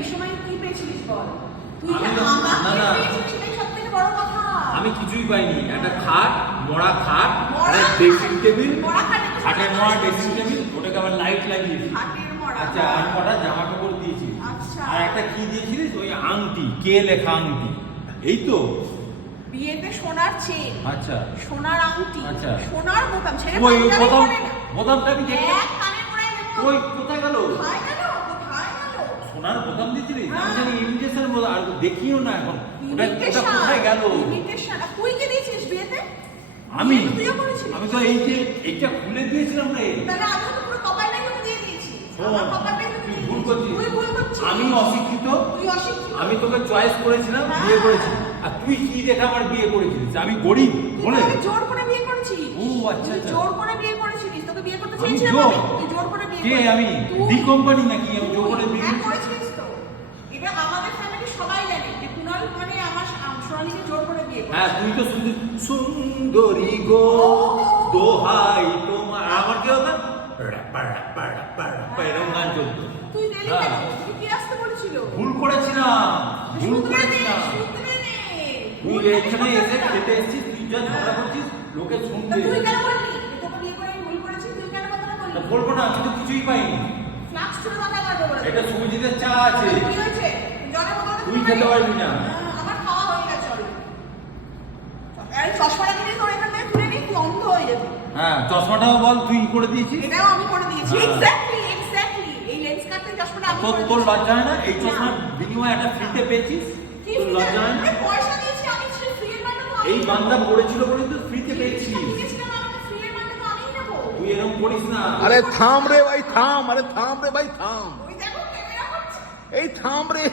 বিয়ের সময় কি পেয়েছিলিস বল? তুই আমি যে তো- আমাকে না, না। পেয়েছিস সেটাই সবথেকে বড় কথা। আমি কিছুই পাইনি। একটা খাট, মরা খাট, মরা একটা খাট? ড্রেসিং টেবিল, মরা খাটে তো খাটের সবাই মরা বসে ড্রেসিং আছিস। টেবিল, ওটাকে আবার লাইট লাগিয়েছি। খাটের মরা। আচ্ছা, আর কটা জামা কাপড় দিয়েছি। আচ্ছা। আর একটা কি দিয়েছিলিস? ওই আংটি, কে লেখা আংটি। এই তো। বিয়েতে সোনার চেন, আচ্ছা। সোনার আংটি, আচ্ছা। সোনার বোতাম, ছেড়ে ওই পাঞ্জাবি বোতাম, পরে না। বোতামটা আমি দেখতে। এক কানে পরাই দেবো। ওই কোথায় গেল? কোথায় গেল? কোথায় গেল? সোনার বোতাম দিয়েছিলিস? আমি হ্যাঁ। জানি ইমিটেশন বোতাম, আর দেখিও না এখন। ওটা Imitation, কোথায় গেল? imitation। আর তুই কে দিয়েছিস বিয়েতে? আমি বিয়ে তো তুইও করেছিলিস। আমি তো এই যে এইটা খুলে দিয়েছিলাম রে। তাহলে আমি তো পুরো কপালটাই তোকে দিয়ে দিয়েছি। শোন, আমার কপালটাই তোকে তুই দিয়ে ভুল দিয়েছি। করছিস। তুই ভুল করছিস। আমি অশিক্ষিত। তুই অশিক্ষিত। আমি তোকে চয়েস করেছিলাম, হ্যাঁ। বিয়ে করেছি। আর তুই কি দেখে আমার বিয়ে করেছিলিস? আমি গরিব তুই বলে? আমাকে জোর করে বিয়ে করেছিস। ও, আচ্ছা, তুই আচ্ছা। জোর করে বিয়ে করেছিস। তোকে বিয়ে করতে আমি চেয়েছিলাম জোর? আমি। তুই জোর করে বিয়ে কে করেছিস। আমি? তুই- ডি কোম্পানি নাকি আমি জোর করে বিয়ে হ্যাঁ, করেছি? করেছিস তো। এটা আমাদের ফ্যামিলি সবাই জানে যে কুণাল মানে আমার সোনালীকে জোর করে বিয়ে করেছে। হ্যাঁ, তুই তো শুধু সুন্দরী গো দোহাই তোমার। আর আমার কি হতো? রাপ্পা, রাপ্পা, রাপ্পা, রাপ্পা, এরকম গান চলতো। তুই দিলি হ্যাঁ। কেন? তুই কি আসতে বলেছিল? ভুল করেছিলাম, ভুল শুধরে নে, করেছিলাম। শুধরে নে। তুই ভুলটাকে এখানে শুধরে এসে না। খেতে এসেছিস, তুই যা ঝগড়া করছিস, লোকে তা শুনবে। তুই কেন বললি? যে তোকে বিয়ে করে আমি ভুল করেছি, তুই কেন কথাটা বললি? তা বলবো না, আমি তো কিছুই পাইনি। ফ্লাক্স ছুঁড়ে মাথায় মারবো বলে। এটা সুজিতের চা আছে, কি হয়েছে? জলের বোতলটা তুই তুলে খেতে মারি? পারবি না। আমার খাওয়া হয়ে গেছে already। আরে চশমাটা কিনে তোর এখান থেকে খুলে নি, তুই অন্ধ হয়ে যাবি। হ্যাঁ, চশমাটাও বল তুই করে দিয়েছিস। এটাও আমি করে দিয়েছি। হ্যাঁ। এক্স্যাক্টলি। এই লেন্স কাটতে চশমাটা আমি তোর করে তোর দিয়েছি। লজ্জা হয় না? এই না। চশমার বিনিময়ে একটা ফ্রিতে পেয়েছিস, কি তোর লজ্জা হয় না? ফ্রিতে? পয়সা দিয়েছি আমি, সেই ফ্রি এর মানটা তো আমি এই নেবো। বান্দা পড়েছিল বলে তো ফ্রিতে পেয়েছিস। জিনিসটা কিনেছিলাম, আমাকে ফ্রি এর মানটা তো আমিই নেবো। তুই এরকম করিস না। আরে থাম রে ভাই থাম, আরে থাম রে ভাই থাম, ওই দেখো ক্যামেরা করছে। এই থাম রে।